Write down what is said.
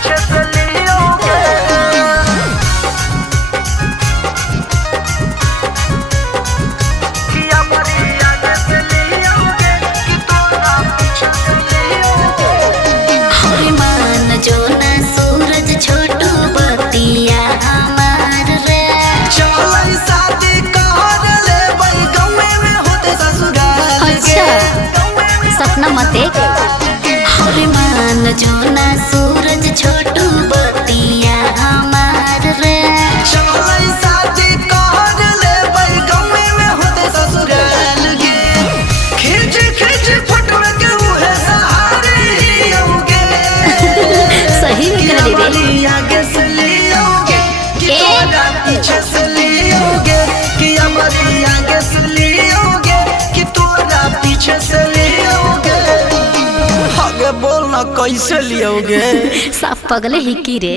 पीछे से लियोगे। कि हमारी आगे से लियोगे कि तोरा पीछे से लियोगे। हरे मान जो ना सूरज छोटू बतिया हमार रे। चल शादी कर ले बई गाँव में होते ससुराल के। सपना मत देख। हरे मान जो ना सूरज छोटू बतिया हमार रे। चल शादी कर ले बई गाँव में होते ससुराल के। खींच खींच फोटो के उहे सहारे हियोगे। सही में कर ले रे। आगे से लियोगे कि तोरा पीछे से लियोगे। कि हमारी आगे से लियोगे कि तोरा पीछे से लियोगे। आगे बोलना कैसे लियोगे। साफ पगले ही की रे।